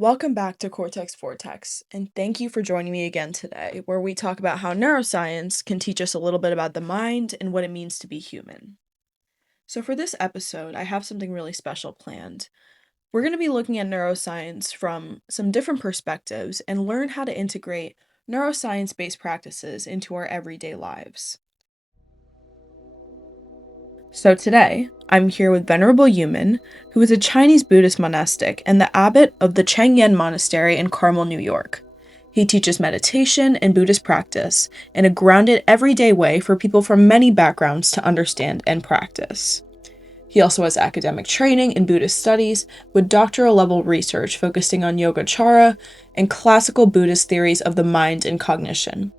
Welcome back to Cortex Vortex, and thank you for joining me again today, where we talk about how neuroscience can teach us a little bit about the mind and what it means to be human. So, for this episode, I have something really special planned. We're going to be looking at neuroscience from some different perspectives and learn how to integrate neuroscience based practices into our everyday lives. So today, I'm here with Venerable Youmin, who is a Chinese Buddhist monastic and the abbot of the Cheng Monastery in Carmel, New York. He teaches meditation and Buddhist practice in a grounded, everyday way for people from many backgrounds to understand and practice. He also has academic training in Buddhist studies with doctoral level research focusing on Yogacara and classical Buddhist theories of the mind and cognition.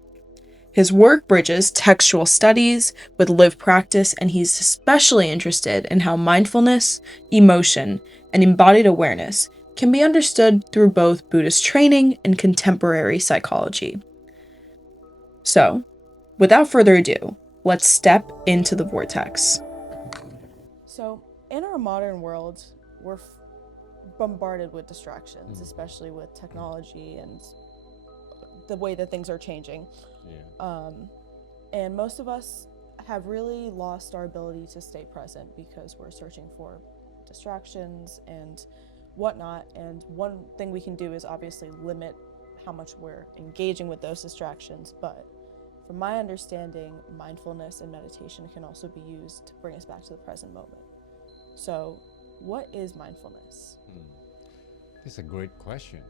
His work bridges textual studies with lived practice, and he's especially interested in how mindfulness, emotion, and embodied awareness can be understood through both Buddhist training and contemporary psychology. So, without further ado, let's step into the vortex. So, in our modern world, we're bombarded with distractions, especially with technology and the way that things are changing. And most of us have really lost our ability to stay present because we're searching for distractions and whatnot. And one thing we can do is obviously limit how much we're engaging with those distractions. But from my understanding, mindfulness and meditation can also be used to bring us back to the present moment. So, what is mindfulness? This is a great question.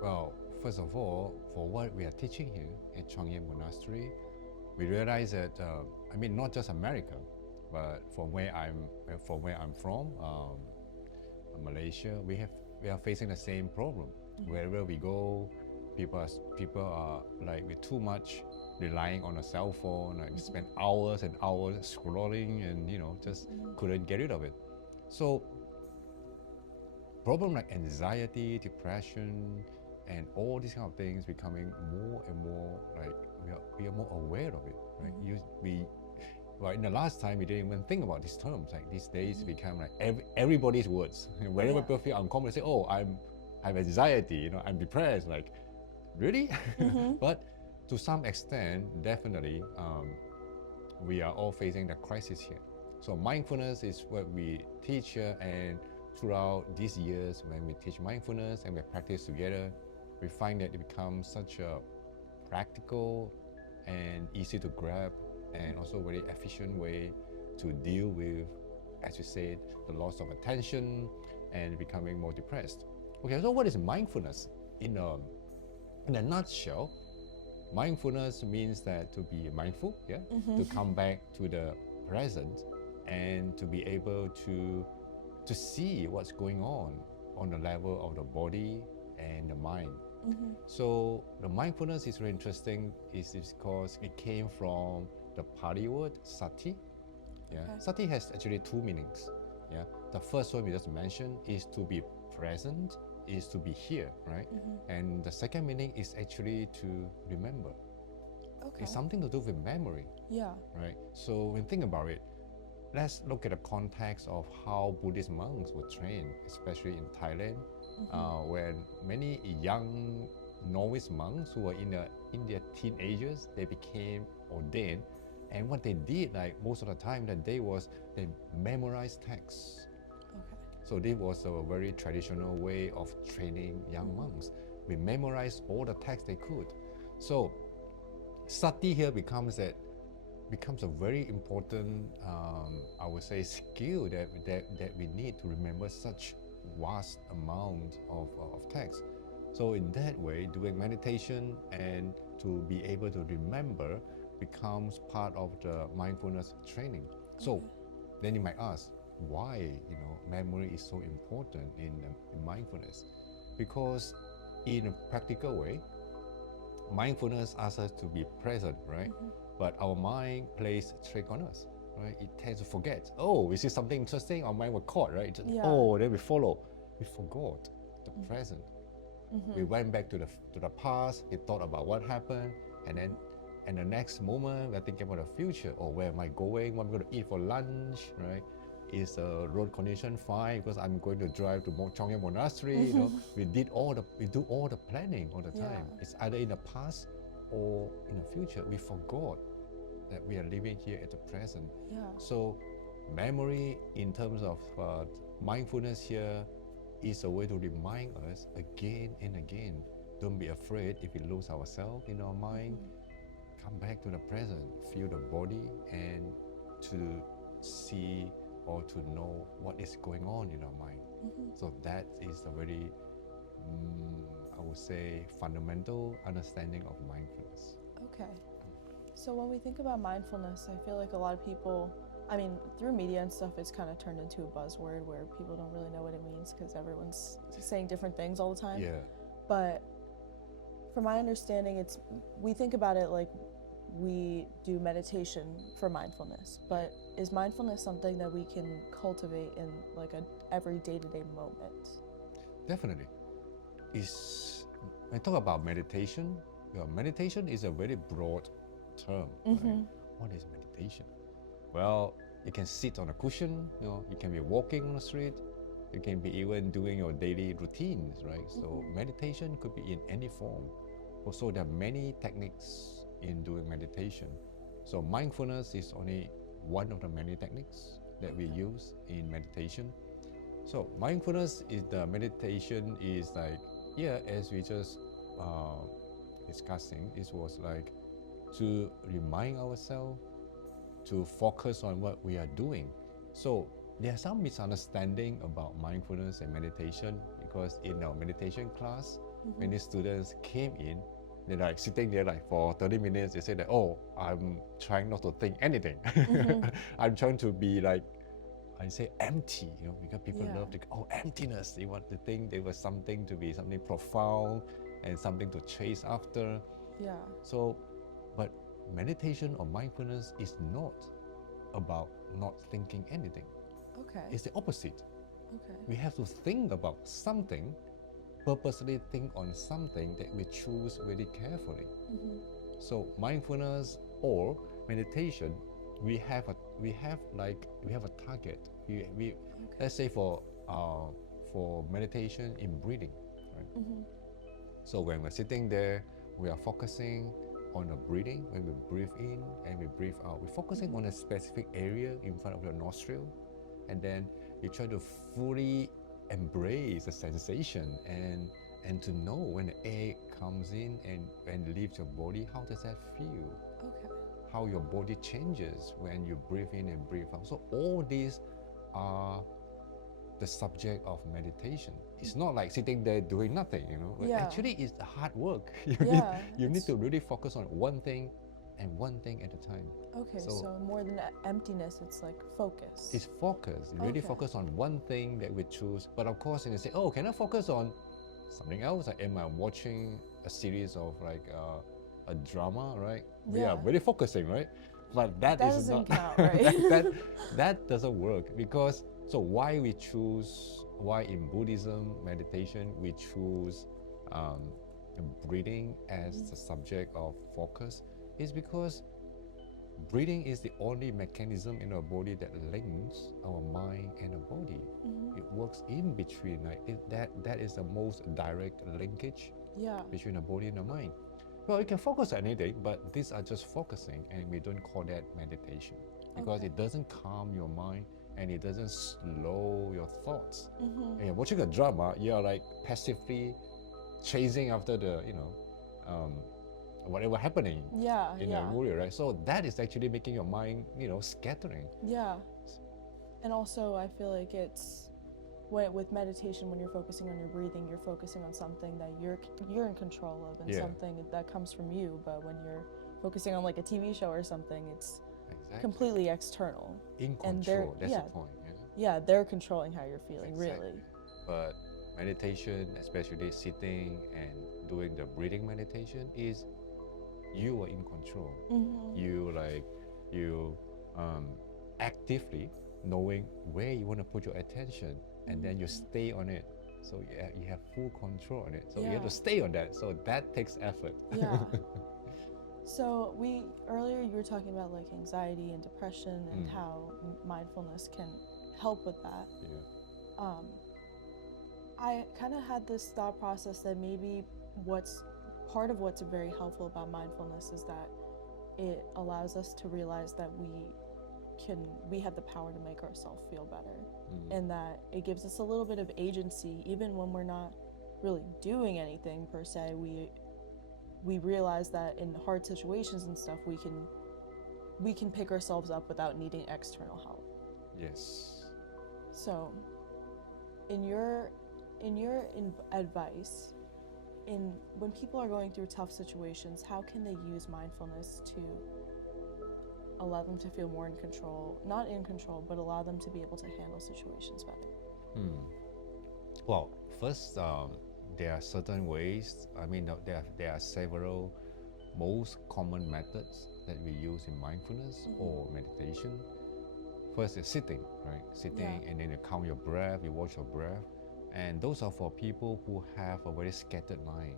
Well, first of all, for what we are teaching here at Chuang Monastery, we realize that not just America, but from where I'm from, Malaysia, we are facing the same problem. Wherever we go, people are like with too much relying on a cell phone, like spend hours and hours scrolling, and just couldn't get rid of it. So problem like anxiety, depression, and all these kind of things becoming more and more like we are more aware of it, right? Well, in the last time we didn't even think about these terms. Like these days, become like everybody's words. Whenever people feel uncomfortable, say, "Oh, I have anxiety," I'm depressed. Like, really? But to some extent, definitely, we are all facing the crisis here. So mindfulness is what we teach here, and throughout these years, when we teach mindfulness and we practice together, we find that it becomes such a practical and easy to grab and also very efficient way to deal with, as you said, the loss of attention and becoming more depressed. Okay, so what is mindfulness? In a nutshell, mindfulness means that to be mindful, to come back to the present and to be able to see what's going on the level of the body and the mind. So the mindfulness is very interesting is because it came from the Pali word sati. Sati has actually two meanings. The first one we just mentioned is to be present, is to be here, right? And the second meaning is actually to remember. It's something to do with memory. Right? So when you think about it, let's look at the context of how Buddhist monks were trained, especially in Thailand, when many young novice monks who were in their teenagers, they became ordained. And what they did, like most of the time that day, was they memorized texts. So this was a very traditional way of training young monks. We memorized all the texts they could. So sati here becomes a very important, I would say, skill that we need to remember such vast amount of text. So in that way, doing meditation and to be able to remember becomes part of the mindfulness training. So then you might ask, why memory is so important in mindfulness? Because in a practical way, mindfulness asks us to be present, right? But our mind plays trick on us, right? It tends to forget. Oh, we see something interesting, our mind was caught, right? Oh, then we follow. We forgot the present. We went back to the past. We thought about what happened, and then, the next moment we're thinking about the future. Oh, where am I going? What am I going to eat for lunch, right? is road condition fine because I'm going to drive to Chuang Monastery. You know, we do all the planning all the time. It's either in the past or in the future. We forgot that we are living here at the present. So memory in terms of mindfulness here is a way to remind us again and again. Don't be afraid if we lose ourselves in our mind. Come back to the present, feel the body, and to see or to know what is going on in our mind. So that is a very, I would say, fundamental understanding of mindfulness. Okay. So when we think about mindfulness, I feel like a lot of people, I mean, through media and stuff, it's kind of turned into a buzzword where people don't really know what it means because everyone's saying different things all the time. Yeah. But from my understanding, we think about it like we do meditation for mindfulness, but is mindfulness something that we can cultivate in like a every day-to-day moment? Definitely. When I talk about meditation, meditation is a very broad term. Right? What is meditation? Well, you can sit on a cushion, you can be walking on the street, you can be even doing your daily routines, right? So meditation could be in any form. Also, there are many techniques in doing meditation. So mindfulness is only one of the many techniques that we use in meditation. So mindfulness is the meditation is like, as we just discussing, it was like to remind ourselves to focus on what we are doing. So there's some misunderstanding about mindfulness and meditation because in our meditation class, many students came in, they're like sitting there like for 30 minutes, they say that, oh, I'm trying not to think anything. I'm trying to be like, I say empty, because people love to, emptiness. They want to think there was something to be something profound and something to chase after. So, but meditation or mindfulness is not about not thinking anything. It's the opposite. We have to think about something, purposely think on something that we choose very carefully. So mindfulness or meditation, we have a target. We let's say for meditation in breathing, right? So when we're sitting there, we are focusing on the breathing. When we breathe in and we breathe out, we're focusing on a specific area in front of your nostril, and then you try to fully embrace the sensation and to know when the air comes in and leaves your body, how does that feel? How your body changes when you breathe in and breathe out. So all these are the subject of meditation. It's not like sitting there doing nothing, But actually it's hard work. You need to really focus on one thing and one thing at a time. So more than emptiness, it's like focus. It's focus. You really focus on one thing that we choose. But of course, you say, oh, can I focus on something else? Like, am I watching a series of like a drama, right? We are very focusing, right? But that is doesn't not count, right? that doesn't work because why in Buddhism meditation we choose breathing as the subject of focus is because breathing is the only mechanism in our body that links our mind and our body. It works in between. That is the most direct linkage between the body and the mind. Well, you can focus on anything, but these are just focusing, and we don't call that meditation because it doesn't calm your mind and it doesn't slow your thoughts. And you're watching a drama, you're like passively chasing after the, whatever happening in the movie, right? So that is actually making your mind, scattering. And also, I feel like it's with meditation, when you're focusing on your breathing, you're focusing on something that you're in control of and something that comes from you. But when you're focusing on like a TV show or something, it's completely external. In control, that's the point. They're controlling how you're feeling, really. But meditation, especially sitting and doing the breathing meditation, is you are in control. You actively knowing where you want to put your attention, and then you stay on it. So you have full control on it. So you have to stay on that. So that takes effort. So earlier you were talking about like anxiety and depression and how mindfulness can help with that. Yeah. I kind of had this thought process that maybe part of what's very helpful about mindfulness is that it allows us to realize that we have the power to make ourselves feel better, and that it gives us a little bit of agency even when we're not really doing anything per se. We realize that in hard situations and stuff we can pick ourselves up without needing external help. Yes. So in your advice, when people are going through tough situations, how can they use mindfulness to allow them to feel more in control, not in control, but allow them to be able to handle situations better? Well, first, there are certain ways. I mean, there are several most common methods that we use in mindfulness or meditation. First is sitting, right? Sitting, and then you count your breath, you watch your breath. And those are for people who have a very scattered mind,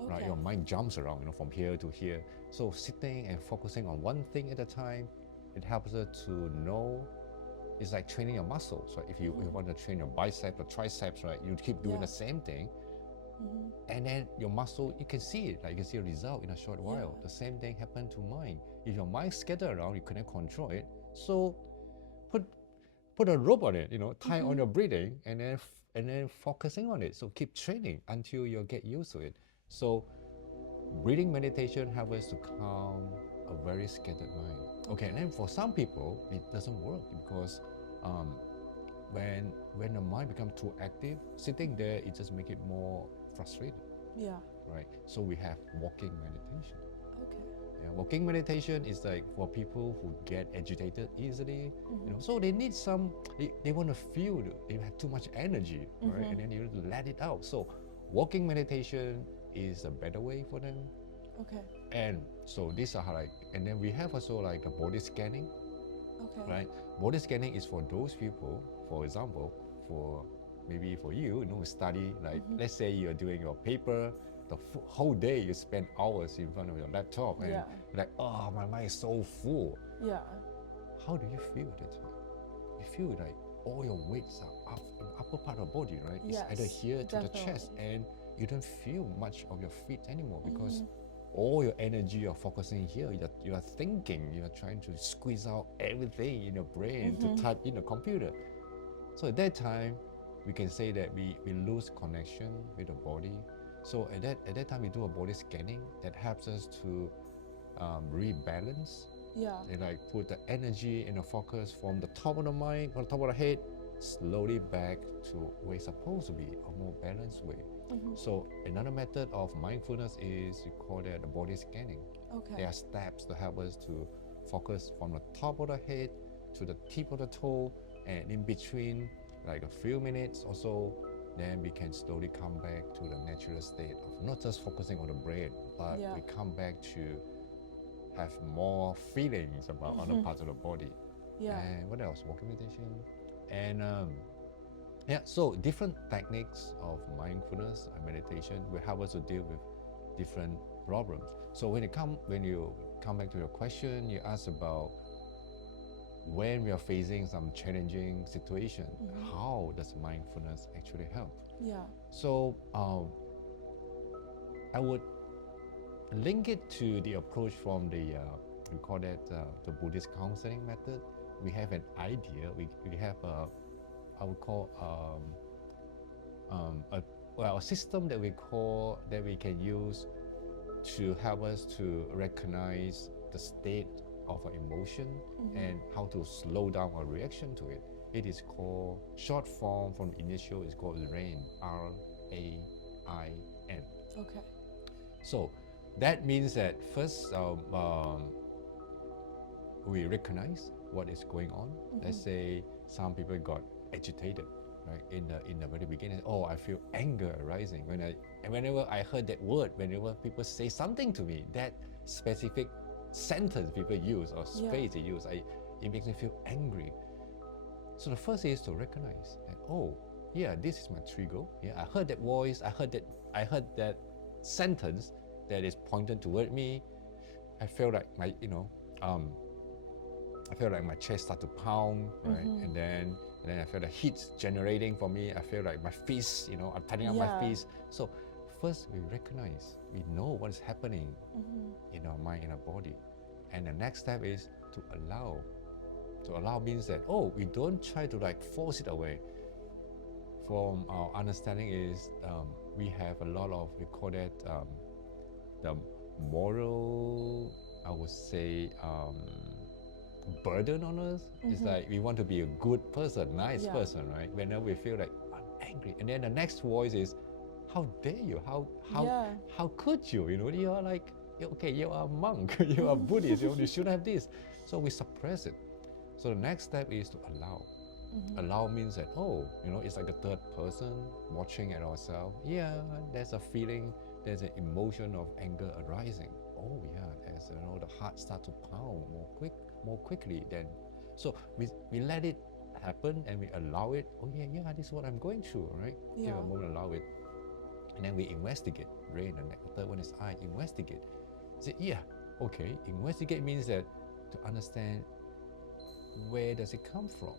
right? Your mind jumps around, from here to here. So sitting and focusing on one thing at a time, it helps us to know. It's like training your muscles, right? If you want to train your biceps or triceps, right, you keep doing the same thing, and then your muscle, you can see it, like you can see a result in a short while. The same thing happened to mind. If your mind scattered around, you couldn't control it. So put a rope on it, tie on your breathing, and then focusing on it. So keep training until you get used to it. So breathing meditation helps us to calm a very scattered mind. Okay, and then for some people it doesn't work because when the mind becomes too active, sitting there it just make it more frustrated. Yeah. Right. So we have walking meditation. Okay. Yeah, walking meditation is like for people who get agitated easily, so they need they want to feel, they have too much energy, right? And then you let it out. So walking meditation is a better way for them. Okay. And so these are and then we have also like a body scanning. Okay. Right? Body scanning is for those people, for example, maybe for you, study, like let's say you're doing your paper, the whole day you spend hours in front of your laptop and you're like, oh, my mind is so full. Yeah. How do you feel at that time? You feel like all your weights are up in the upper part of the body, right? It's either here to the chest, and you don't feel much of your feet anymore because all your energy you're focusing here. You are thinking, you are trying to squeeze out everything in your brain to type in the computer. So at that time, we can say that we lose connection with the body. So at that time, we do a body scanning that helps us to rebalance. Yeah. And like put the energy and the focus from the top of the mind, from the top of the head, slowly back to where it's supposed to be, a more balanced way. So another method of mindfulness is, we call that the body scanning. Okay. There are steps to help us to focus from the top of the head to the tip of the toe, and in between, like a few minutes or so, then we can slowly come back to the natural state of not just focusing on the brain, but we come back to have more feelings about other parts of the body. Yeah. And what else? Walking meditation. And so different techniques of mindfulness and meditation will help us to deal with different problems. So when you come back to your question, you asked about when we are facing some challenging situation, how does mindfulness actually help? Yeah. So I would link it to the approach from we call that the Buddhist counseling method. We have an idea. We have I would call a system that we can use to help us to recognize the state of an emotion and how to slow down our reaction to it. It is called, short form from initial is called RAIN, RAIN. Okay. So that means that first we recognize what is going on. Let's say some people got agitated, right? In the very beginning, oh, I feel anger arising whenever I heard that word. Whenever people say something to me, that specific sentence people use or phrase they use, it makes me feel angry. So the first is to recognize that, oh, yeah, this is my trigger. Yeah, I heard that voice. I heard that sentence that is pointed toward me. I feel like I feel like my chest start to pound, right? And then and then I feel the heat generating for me. I feel like my fist, you know, I'm tightening up my fist. So first we recognize, we know what is happening in our mind, in our body. And the next step is to allow. To allow means that, oh, we don't try to like force it away. From our understanding is we have a lot of, we call that the moral, I would say, burden on us. It's like we want to be a good person, nice person, right? Whenever we feel like I'm angry, and then the next voice is, how dare you? How could you? You know, you are like, okay, you are a monk, you are Buddhist, you should have this. So we suppress it. So the next step is to allow. Allow means that, oh, you know, it's like a third person watching at ourselves. Yeah, there's a feeling, there's an emotion of anger arising. Oh yeah, as you know, the heart starts to pound more quickly. Then, so we let it happen and we allow it. Oh yeah, this is what I'm going through, right? Give a moment, allow it, and then we investigate. Brain, and the third one is I. Investigate. Say, yeah, okay. Investigate means that to understand where does it come from.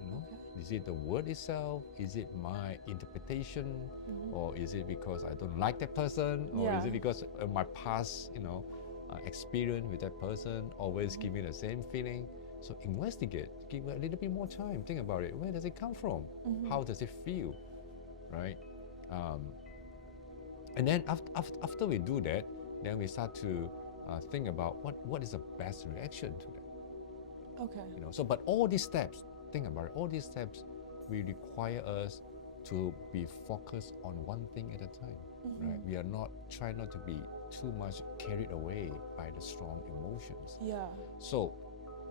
You know, is it the word itself? Is it my interpretation, or is it because I don't like that person, or is it because of my past, you know, experience with that person always give me the same feeling? So investigate. Give it a little bit more time. Think about it. Where does it come from? How does it feel, right? And then after we do that, then we start to think about what is the best reaction to that. Okay. You know. So, but all these steps. Think about it, all these steps will require us to be focused on one thing at a time, right? We are not trying not to be too much carried away by the strong emotions. Yeah. So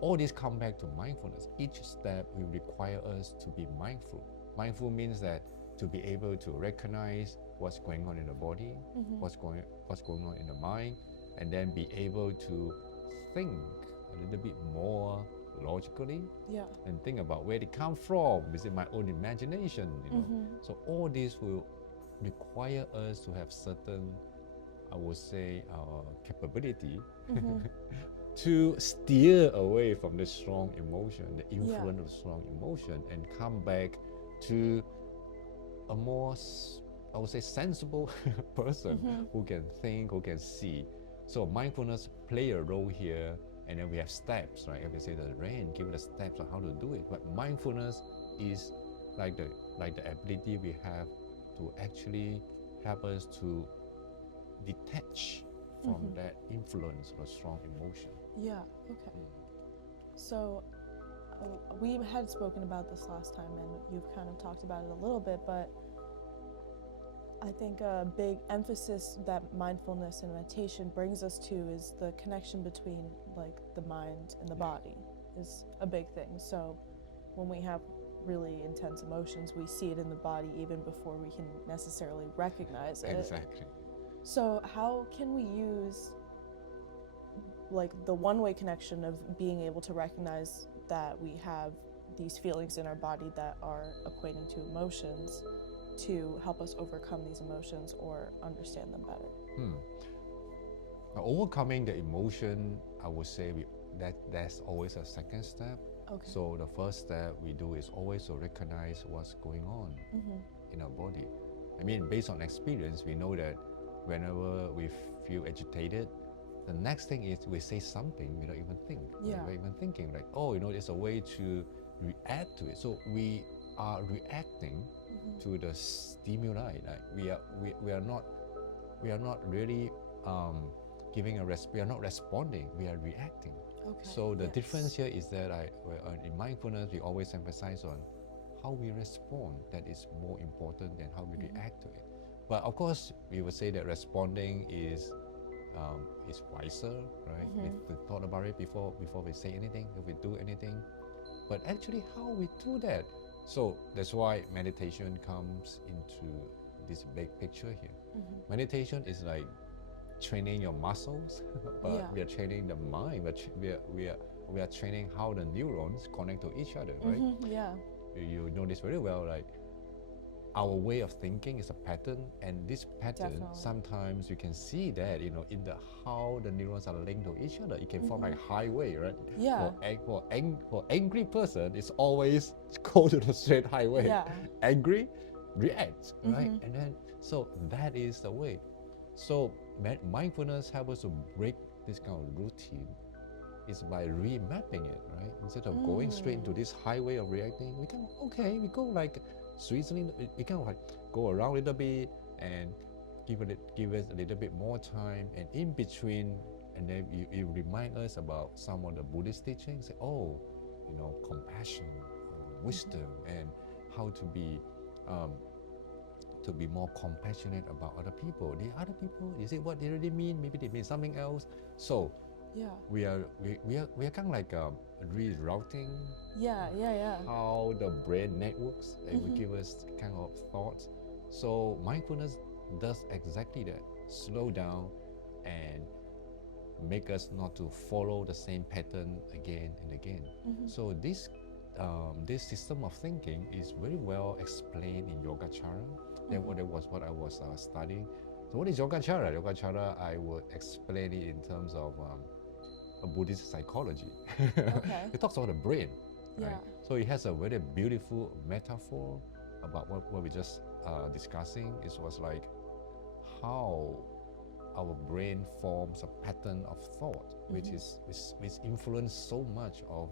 all this come back to mindfulness. Each step will require us to be mindful. Mindful means that to be able to recognize what's going on in the body, what's going on in the mind, and then be able to think a little bit more logically, and think about where it come from. Is it my own imagination? You know, so all this will require us to have certain, I would say, capability to steer away from the strong emotion, the influence of strong emotion, and come back to a more, I would say, sensible person who can think, who can see. So mindfulness play a role here. And then we have steps, right? If we say the rain, give it the steps on how to do it. But mindfulness is like the ability we have to actually help us to detach from that influence of strong emotion. Yeah. Okay. So we had spoken about this last time, and you've kind of talked about it a little bit, but I think a big emphasis that mindfulness and meditation brings us to is the connection between like the mind and the body is a big thing. So when we have really intense emotions, we see it in the body even before we can necessarily recognize it. Exactly. So how can we use like the one-way connection of being able to recognize that we have these feelings in our body that are equating to emotions to help us overcome these emotions or understand them better? Now, overcoming the emotion, I would say that's always a second step. Okay. So the first step we do is always to recognize what's going on in our body. I mean, based on experience, we know that whenever we feel agitated, the next thing is we say something without even think. Without even thinking, like, oh, you know, it's a way to react to it. So we are reacting to the stimuli. Like we are not really giving we are not responding. We are reacting. Okay. So the difference here is that in mindfulness we always emphasize on how we respond. That is more important than how we react to it. But of course, we would say that responding is wiser, right? If we thought about it before we say anything, if we do anything. But actually, how we do that. So that's why meditation comes into this big picture here. Meditation is like training your muscles, but we are training the mind. But we are training how the neurons connect to each other, right? Yeah. You know this very well. Like our way of thinking is a pattern, and this pattern Definitely. sometimes you can see that in the how the neurons are linked to each other. It can form like a highway, right? Yeah. For angry person, it's always go to the straight highway. Yeah. Angry, react, right? And then so that is the way. So mindfulness helps us to break this kind of routine. Is by remapping it, right? Instead of going straight into this highway of reacting, we go like Switzerland. We can like go around a little bit and give it a little bit more time, and in between, and then you remind us about some of the Buddhist teachings. Compassion, wisdom, and how to be more compassionate about other people. The other people, is it what they really mean? Maybe they mean something else. So we are kind of like rerouting how the brain networks and will give us kind of thoughts. So mindfulness does exactly that: slow down and make us not to follow the same pattern again and again. So this system of thinking is very well explained in Yogacara. That was what I was studying. So what is Yogacara? Yogacara, I would explain it in terms of a Buddhist psychology. It talks about the brain, right? So it has a very beautiful metaphor about what we just discussing. It was like how our brain forms a pattern of thought, which influence so much of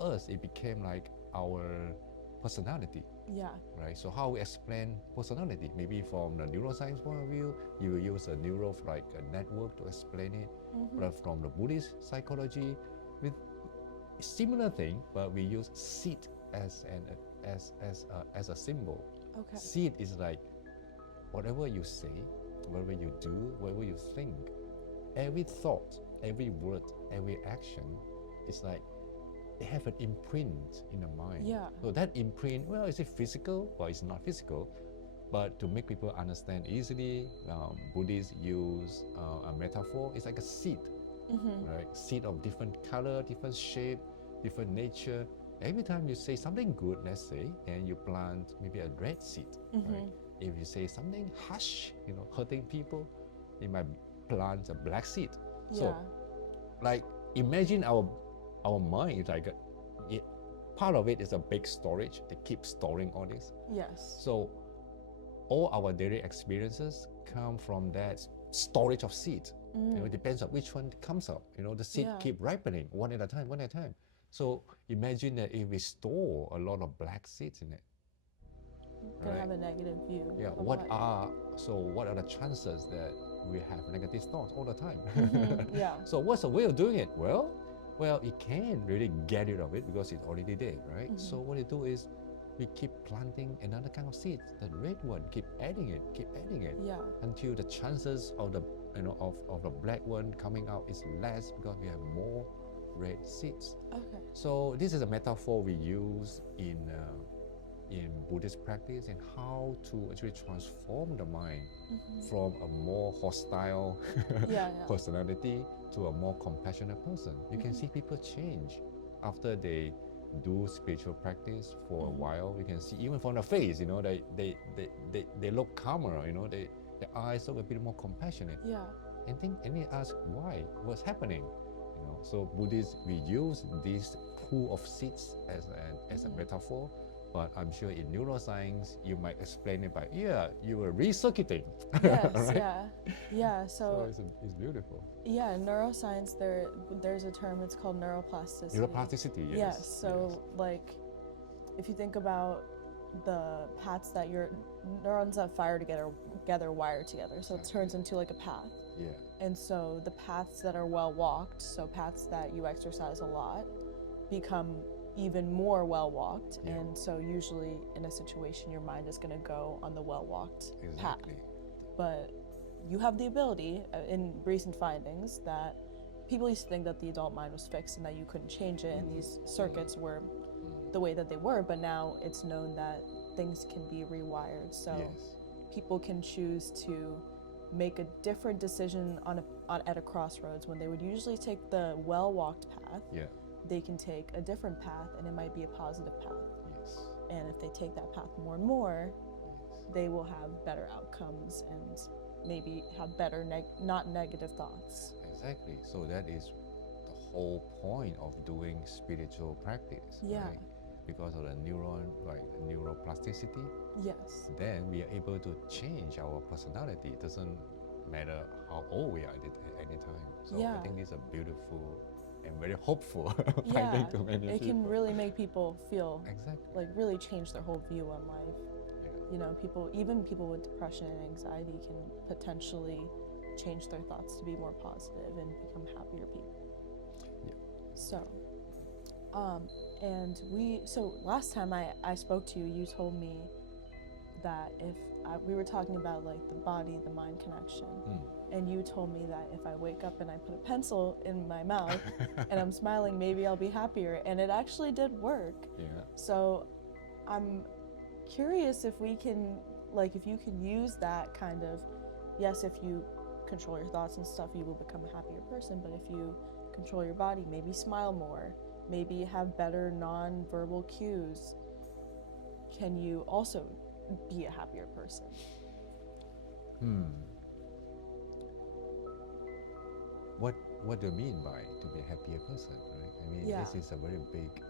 us. It became like our personality. Right. So how we explain personality? Maybe from the neuroscience point of view, you will use a network to explain it. But from the Buddhist psychology, with similar thing, but we use seed as a symbol. Seed is like whatever you say, whatever you do, whatever you think, every thought, every word, every action, it's like they have an imprint in the mind. So that imprint, well, is it physical? Well, it's not physical. But to make people understand easily, Buddhists use a metaphor. It's like a seed, right? Seed of different color, different shape, different nature. Every time you say something good, let's say, and you plant maybe a red seed, right? If you say something harsh, hurting people, you might plant a black seed. So, like, imagine our mind is like part of it is a big storage. They keep storing all this. So all our daily experiences come from that storage of seed. It depends on which one comes up. The seed keep ripening one at a time. So imagine that if we store a lot of black seeds in it, gonna have a negative view. What are the chances that we have negative thoughts all the time? So what's the way of doing it? Well, you can't really get rid of it because it's already there, right? So what you do is we keep planting another kind of seed, the red one, keep adding it, until the chances of the of the black one coming out is less because we have more red seeds. So this is a metaphor we use in Buddhist practice and how to actually transform the mind from a more hostile personality to a more compassionate person. You can see people change after they do spiritual practice for a while. You can see even from the face, they look calmer, their eyes look a bit more compassionate. And they ask why, what's happening? So Buddhists, we use this pool of seeds as a metaphor. But I'm sure in neuroscience, you might explain it by, you were recircuiting. Yes, So it's beautiful. In neuroscience, there's a term, it's called neuroplasticity. Neuroplasticity, yes. So like, if you think about the paths that your neurons that fire together wire together, so it turns into like a path. And so the paths that are well walked, so paths that you exercise a lot, become even more well walked. And so usually in a situation your mind is going to go on the well walked path. But you have the ability, in recent findings, that people used to think that the adult mind was fixed and that you couldn't change it, and these circuits were the way that they were, but now it's known that things can be rewired. So people can choose to make a different decision at a crossroads. When they would usually take the well walked path, they can take a different path, and it might be a positive path. And if they take that path more and more, they will have better outcomes and maybe have better not negative thoughts. Exactly. So that is the whole point of doing spiritual practice, Yeah. right? Because of the neuron, like the neuroplasticity, Yes. then we are able to change our personality. It doesn't matter how old we are at any time. So I think this is a beautiful and very hopeful finding to many it people. can really make people feel Exactly. like really change their whole view on life. Yeah. You know, even people with depression and anxiety can potentially change their thoughts to be more positive and become happier people. Yeah. So, so last time I spoke to you, you told me that we were talking about like the body, the mind connection. And you told me that if I wake up and I put a pencil in my mouth and I'm smiling, maybe I'll be happier. And it actually did work. Yeah. So I'm curious if we can, like, if you can use that kind of, yes, if you control your thoughts and stuff, you will become a happier person. But if you control your body, maybe smile more, maybe have better non-verbal cues, can you also be a happier person? What do you mean by to be a happier person, right? I mean, this is a very big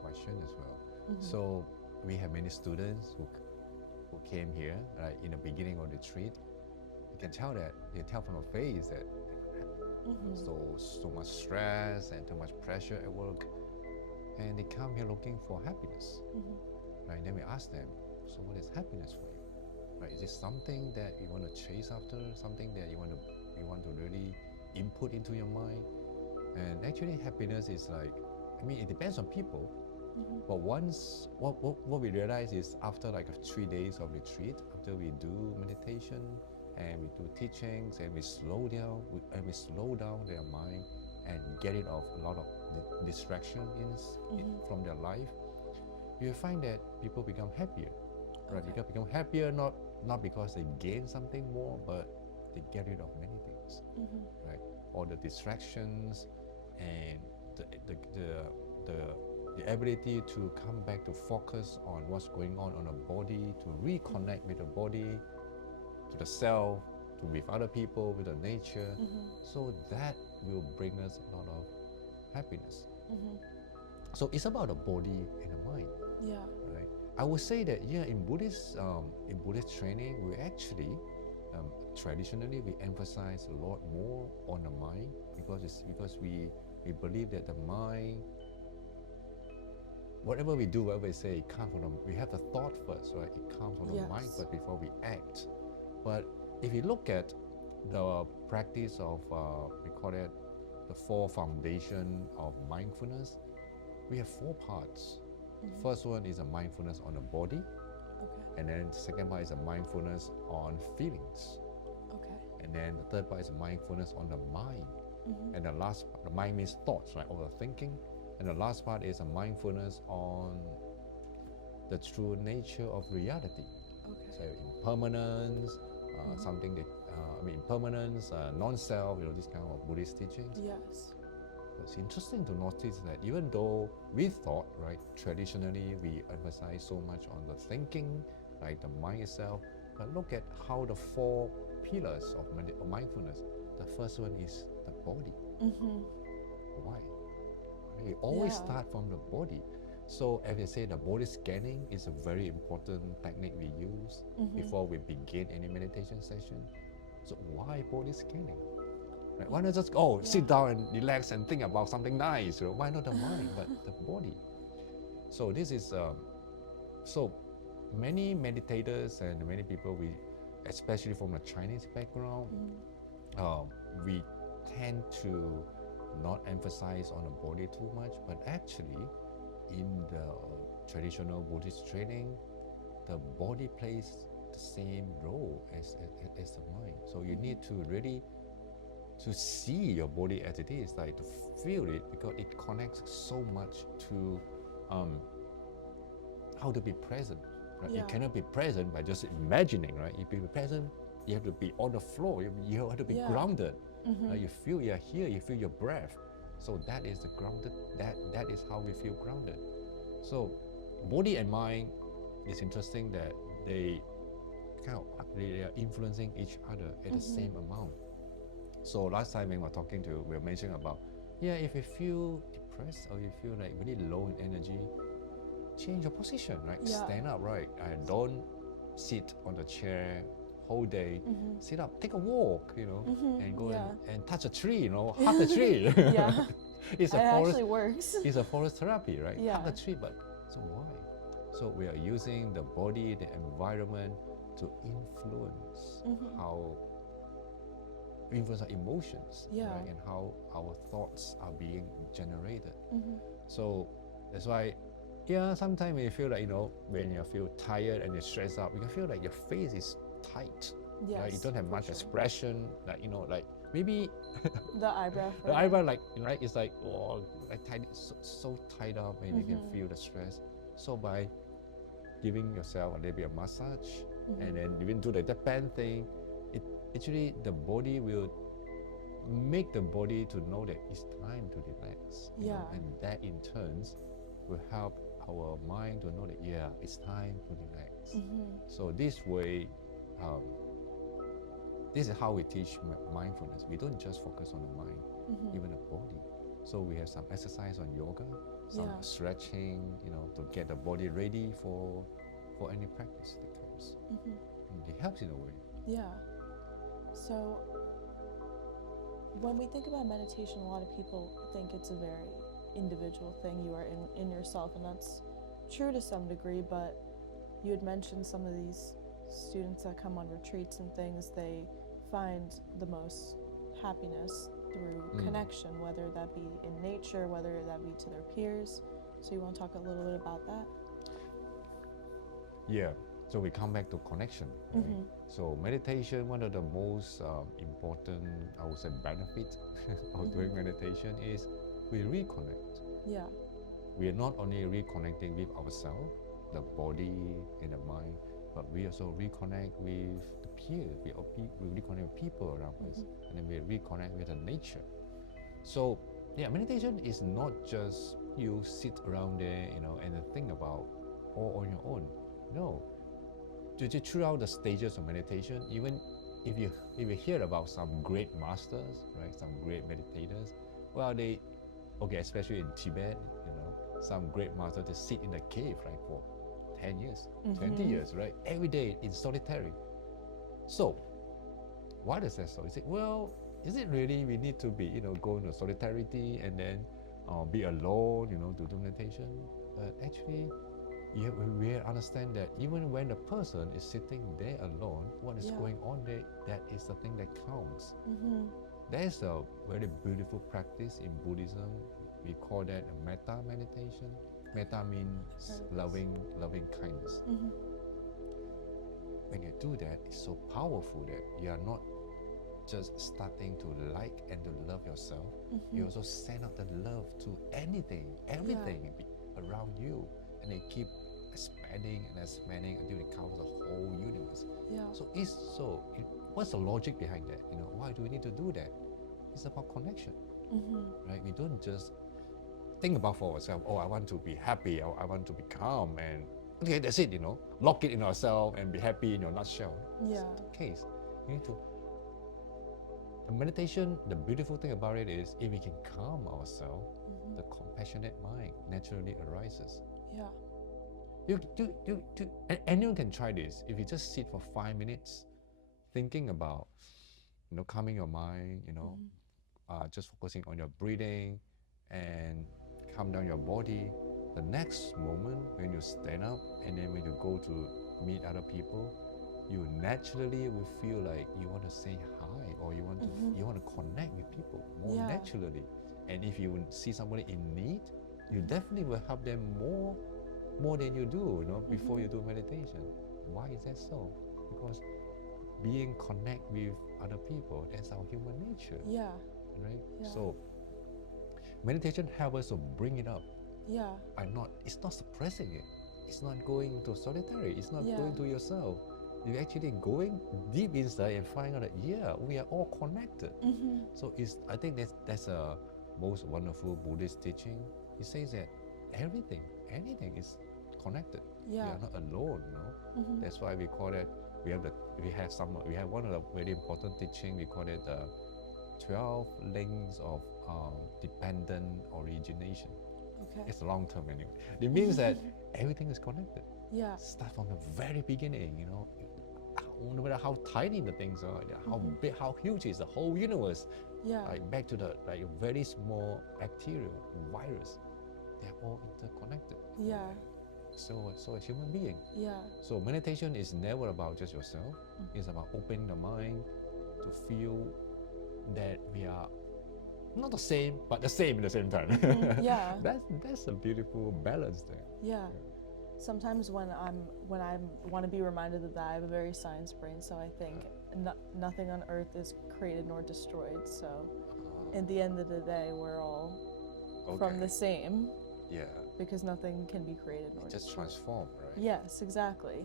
question as well. So we have many students who came here, right, in the beginning of the retreat. You can tell from the face that so much stress and too much pressure at work, and they come here looking for happiness, right? Then we ask them, so what is happiness for you, right? Is it something that you want to chase after, something that you want to really input into your mind? And actually, happiness is like, I mean, it depends on people. But once, what we realize is after like 3 days of retreat, after we do meditation and we do teachings and we slow down their mind and get rid of a lot of distractions from their life, you will find that people become happier, right? They become happier not because they gain something more, but they get rid of many things, right? All the distractions and the ability to come back to focus on what's going on the body, to reconnect with the body, to the self, to with other people, with the nature. So that will bring us a lot of happiness. So it's about the body and the mind. Yeah. Right. I would say that in Buddhist training, we actually traditionally we emphasize a lot more on the mind because we believe that the mind, whatever we do, whatever we say, it comes from we have a thought first, right? It comes from the mind first before we act. But if you look at the practice of we call it the 4 foundation of mindfulness, we have 4 parts. First one is a mindfulness on the body, and then the second part is a mindfulness on feelings, and then the third part is a mindfulness on the mind, and the last part, the mind means thoughts, right, or the thinking, and the last part is a mindfulness on the true nature of reality. So impermanence, something that impermanence, non-self, this kind of Buddhist teachings. Yes. It's interesting to notice that even though we thought, right, traditionally we emphasize so much on the thinking, like the mind itself, but look at how the 4 pillars of mindfulness. The first one is the body. Why? We always start from the body. So as I say, the body scanning is a very important technique we use before we begin any meditation session. So why body scanning? Right? Why not just sit down and relax and think about something nice? Why not the mind, but the body? So this is so many meditators and many people, especially from a Chinese background, we tend to not emphasize on the body too much, but actually in the traditional Buddhist training, the body plays the same role as the mind. So you need to really to see your body as it is, like to feel it, because it connects so much to how to be present. Right? You cannot be present by just imagining, right? If you be present, you have to be on the floor. You have to be grounded. You feel you're here. You feel your breath. So that is the grounded. That is how we feel grounded. So body and mind, it's interesting that they they are influencing each other at the same amount. So last time when we were talking to, we were mentioning about, if you feel depressed or you feel like really low in energy, change your position, right? Stand up, right? Don't sit on the chair whole day. Sit up, take a walk, and go and touch a tree, hug a tree. It's a forest. Actually works. It's a forest therapy, right? Yeah. Hug a tree, but so why? So we are using the body, the environment to influence influence our emotions, right? And how our thoughts are being generated. So that's why, sometimes when you feel like, when you feel tired and you're stressed out, you can feel like your face is tight. Yes, right? You don't have much expression, like, like maybe the eyebrow. the eyebrow, like, right? It's like, like tied, so tied up, and you can feel the stress. So by giving yourself a little bit of massage, and then even do the Japan thing, it actually, the body will make the body to know that it's time to relax. You know? And that in turns will help our mind to know that it's time to relax. So this way, this is how we teach mindfulness. We don't just focus on the mind, even the body. So we have some exercise on yoga, some stretching, to get the body ready for any practice that comes. It helps in a way. Yeah. So when we think about meditation, a lot of people think it's a very individual thing. You are in yourself, and that's true to some degree, but you had mentioned some of these students that come on retreats and things, they find the most happiness through connection, whether that be in nature, whether that be to their peers. So you want to talk a little bit about that? Yeah, so we come back to connection, right? So meditation, one of the most important, I would say, benefit of doing meditation is we reconnect. Yeah. We are not only reconnecting with ourselves, the body and the mind, but we also reconnect with the peers, we reconnect with people around us, and then we reconnect with the nature. So meditation is not just you sit around there, and think about all on your own. No. Throughout the stages of meditation, even if you hear about some great masters, right, some great meditators, well, especially in Tibet, some great masters, they sit in a cave, right, for 10 years, 20 years, right, every day in solitary. So why is that so? Is it really we need to be, go into solidarity and then be alone, to do meditation? Actually, we understand that even when the person is sitting there alone, what is going on there, that is the thing that counts. That is a very beautiful practice in Buddhism. We call that a metta meditation. Metta means loving kindness. When you do that, it's so powerful that you are not just starting to like and to love yourself. You also send out the love to anything, everything around you, and they keep expanding and expanding until it covers the whole universe. What's the logic behind that? Why do we need to do that? It's about connection, right? We don't just think about for ourselves. Oh, I want to be happy. I want to be calm, and okay, that's it. Lock it in ourselves and be happy in your nutshell. It's not the case. You need to. The meditation, the beautiful thing about it is, if we can calm ourselves, the compassionate mind naturally arises. Anyone can try this. If you just sit for 5 minutes, thinking about, calming your mind, just focusing on your breathing, and calm down your body. The next moment, when you stand up, and then when you go to meet other people, you naturally will feel like you want to say hi, or you want to connect with people more naturally. And if you see somebody in need, you definitely will help them more than you do, before you do meditation. Why is that so? Because being connect with other people, that's our human nature. Right? So meditation helps us to bring it up. It's not suppressing it. It's not going to solitary. It's not going to yourself. You're actually going deep inside and find out that we are all connected. So I think that's a most wonderful Buddhist teaching. It says that anything is connected. We Yeah. are not alone, you know. That's why we call it. We have one of the very important teaching. We call it the 12 links of dependent origination. Okay. It's long term anyway. It means that everything is connected. Yeah. Start from the very beginning, you know. No matter how tiny the things are, how big, how huge is the whole universe. Yeah. Like back to the very small bacteria, virus, they are all interconnected. Yeah. So a human being. Yeah. So meditation is never about just yourself. It's about opening the mind to feel that we are not the same, but the same at the same time. Yeah. That's a beautiful balance there. Yeah. Sometimes when I want to be reminded of that, I have a very science brain, so I think nothing on earth is created nor destroyed. So, at the end of the day, we're all from the same. Yeah. Because nothing can be created nor Just destroyed. transform, right? Yes, exactly.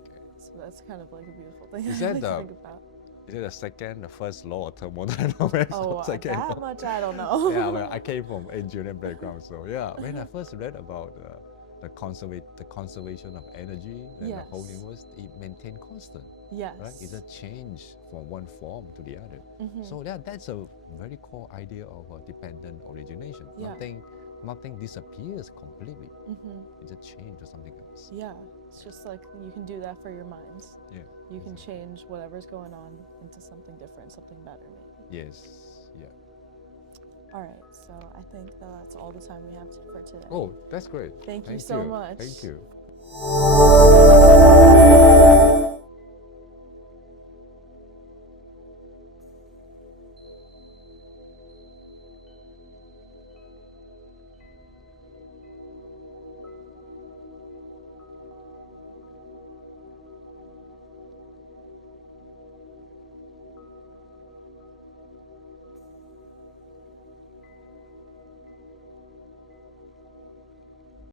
Okay. So that's kind of like a beautiful thing. Is I that like to think about. Is it the first law of thermodynamics? Oh, second that law? much I don't know. Yeah, well, I came from engineering background, so yeah. When I first read about the conservation of energy and the whole universe, it maintained constant. Yes. Right? It's a change from one form to the other. So that's a very core idea of dependent origination. Yeah. Nothing disappears completely. It's a change to something else. Yeah, it's just like you can do that for your minds. Yeah. You can change whatever's going on into something different, something better maybe. Yes. Yeah. All right, so I think that's all the time we have for today. Oh, that's great. Thank you so much. Thank you.